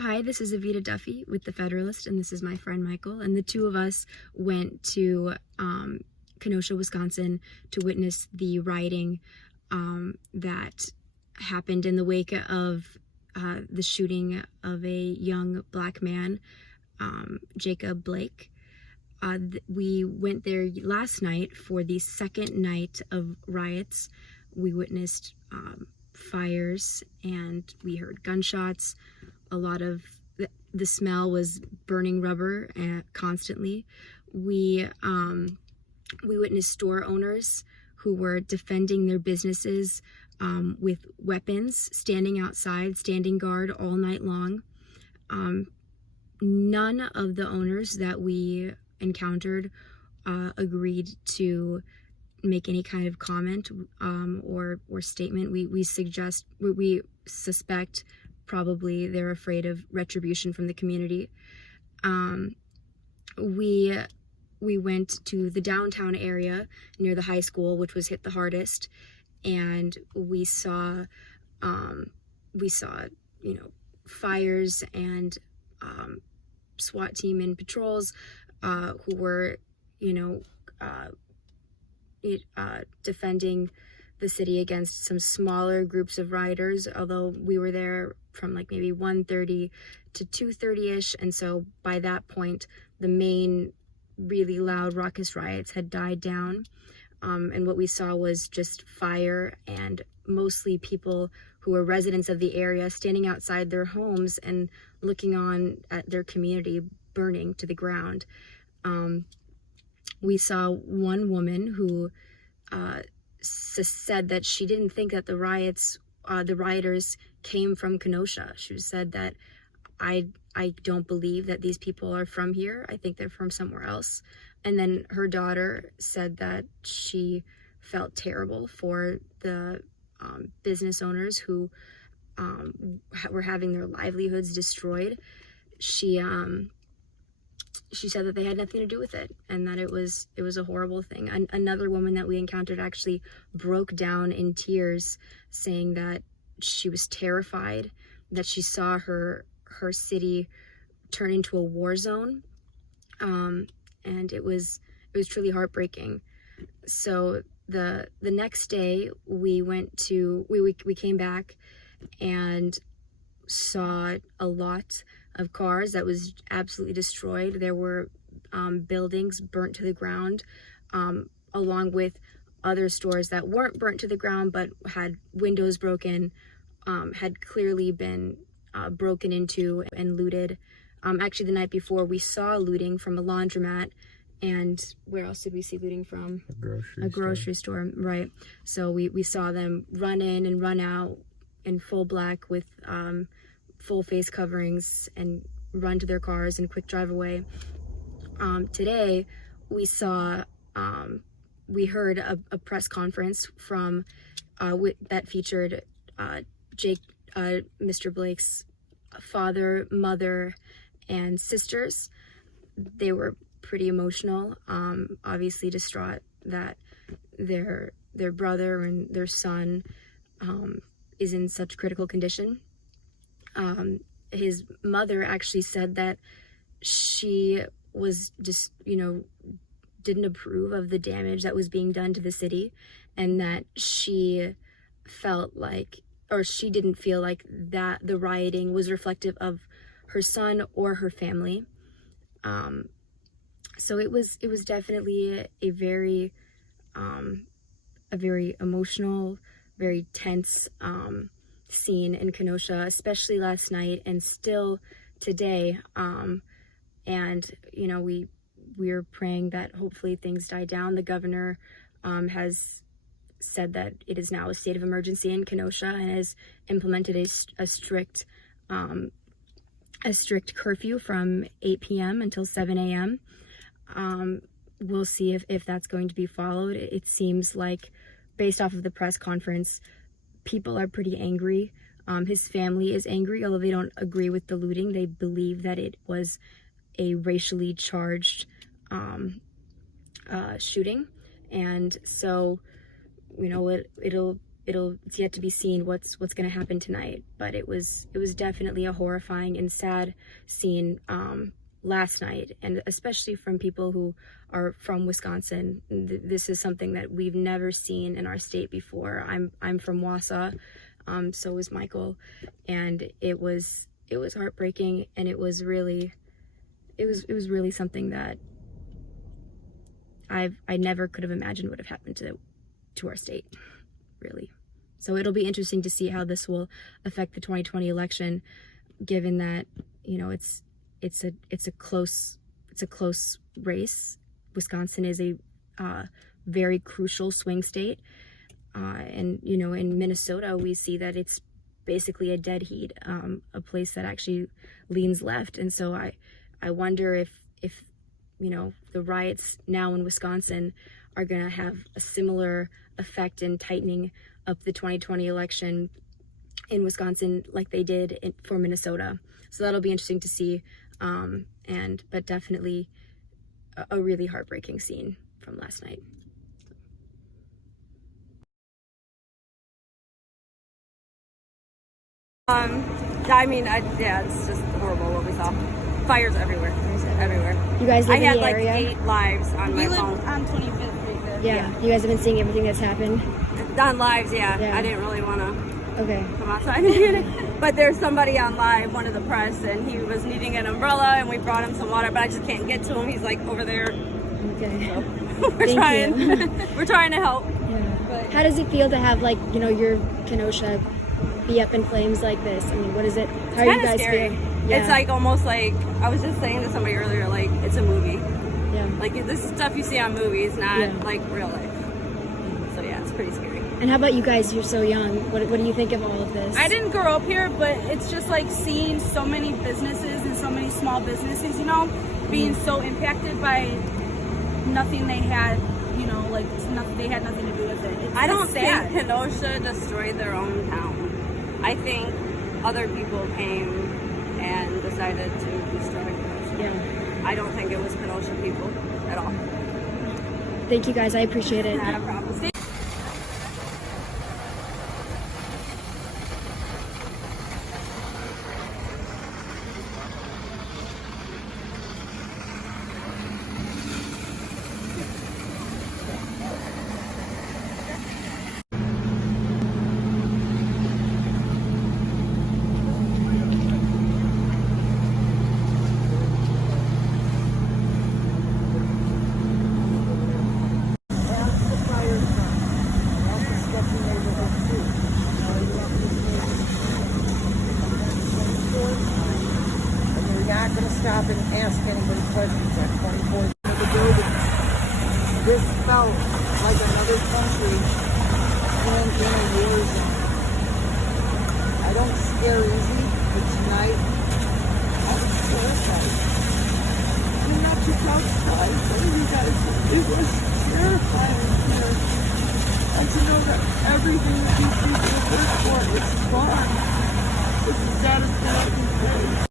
Hi, this is Evita Duffy with the Federalist, and this is my friend Michael. And the two of us went to Kenosha, Wisconsin to witness the rioting that happened in the wake of the shooting of a young black man, Jacob Blake. We went there last night for the second night of riots. We witnessed fires and we heard gunshots. A lot of the smell was burning rubber constantly. We witnessed store owners who were defending their businesses with weapons, standing outside, standing guard all night long. None of the owners that we encountered agreed to make any kind of comment or statement. We suspect probably they're afraid of retribution from the community. We went to the downtown area near the high school, which was hit the hardest, and we saw fires and SWAT team and patrols who were defending the city against some smaller groups of rioters, although we were there from like maybe 1:30 to 2:30ish, and so by that point the main really loud raucous riots had died down, and what we saw was just fire and mostly people who were residents of the area standing outside their homes and looking on at their community burning to the ground. We saw one woman who said that she didn't think that the rioters came from Kenosha. She said that I don't believe that these people are from here. I think they're from somewhere else. And then her daughter said that she felt terrible for the business owners who were having their livelihoods destroyed. She said that they had nothing to do with it and that it was a horrible thing. Another woman that we encountered actually broke down in tears, saying that she was terrified, that she saw her city turn into a war zone, and it was truly heartbreaking. So the next day we came back and saw a lot of cars that was absolutely destroyed. There were buildings burnt to the ground, along with other stores that weren't burnt to the ground but had windows broken, had clearly been broken into and looted. Actually, the night before we saw looting from a laundromat, and where else did we see looting from? A grocery store, right. So we saw them run in and run out in full black with full face coverings and run to their cars and quick drive away. Today we saw we heard a press conference from that featured Mr. Blake's father, mother, and sisters. They were pretty emotional, obviously distraught that their brother and their son is in such critical condition. His mother actually said that she was just, didn't approve of the damage that was being done to the city, and that she didn't feel like that the rioting was reflective of her son or her family. So it was definitely a very emotional, very tense scene in Kenosha, especially last night and still today. And we're praying that hopefully things die down. The governor has said that it is now a state of emergency in Kenosha and has implemented a strict curfew from 8 p.m. until 7 a.m. We'll see if that's going to be followed. It seems like, based off of the press conference, people are pretty angry. His family is angry, although they don't agree with the looting. They believe that it was a racially charged shooting, and so it'll it's yet to be seen what's going to happen tonight. But it was definitely a horrifying and sad scene last night, and especially from people who are from Wisconsin. This is something that we've never seen in our state before. I'm from Wausau, so was Michael, and it was heartbreaking, and it was really something that I never could have imagined would have happened to our state, really. So it'll be interesting to see how this will affect the 2020 election, given that, you know, it's a close race. Wisconsin is a very crucial swing state, and you know, in Minnesota we see that it's basically a dead heat, a place that actually leans left. And so I wonder if you know, the riots now in Wisconsin are going to have a similar effect in tightening up the 2020 election in Wisconsin like they did for Minnesota. So that'll be interesting to see. But definitely a really heartbreaking scene from last night. I mean, yeah, it's just horrible what we saw. Fires everywhere. You guys live I had in the like area? 8 lives on my phone. We live on 25th Street there. Yeah. You guys have been seeing everything that's happened? On lives, yeah. I didn't really want to come outside. But there's somebody on live, one of the press, and he was needing an umbrella, and we brought him some water, but I just can't get to him. He's like over there. Okay. So we're trying. We're trying to help. Yeah. But how does it feel to have, like, you know, your Kenosha be up in flames like this? I mean, what is it? How are you guys feeling? Yeah. It's like almost like, I was just saying to somebody earlier, like, it's a movie. Yeah. Like, this is stuff you see on movies, not like real life. So yeah, it's pretty scary. And how about you guys? You're so young. What do you think of all of this? I didn't grow up here, but it's just like seeing so many businesses and so many small businesses, you know, being so impacted by nothing they had, you know, like they had nothing to do with it. I don't think Kenosha destroyed their own town. I think other people came and decided to destroy Kenosha. Yeah. I don't think it was Kenosha people at all. Thank you guys. I appreciate it. Not a problem. Stop and ask anybody questions at 24 of the building. This felt like another country in a war zone. I don't scare easy, but tonight I was terrified. I'm not too outside. What are you guys? It was terrifying here. And to know that everything that these people work for is gone. It's the saddest thing I can say.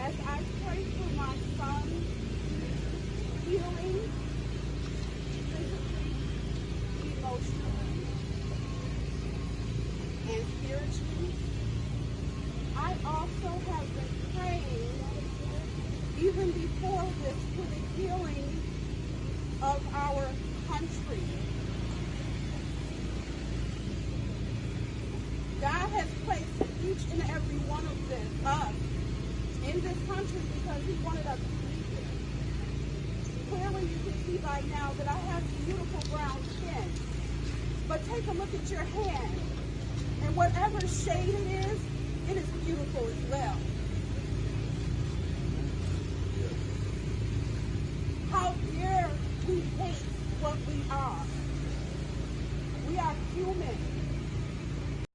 As I pray for my son's healing, physically, this for the healing of our country. God has placed each and every one of us in this country because he wanted us to be here. Clearly you can see by now that I have beautiful brown skin. But take a look at your hand. And whatever shade it is beautiful as well.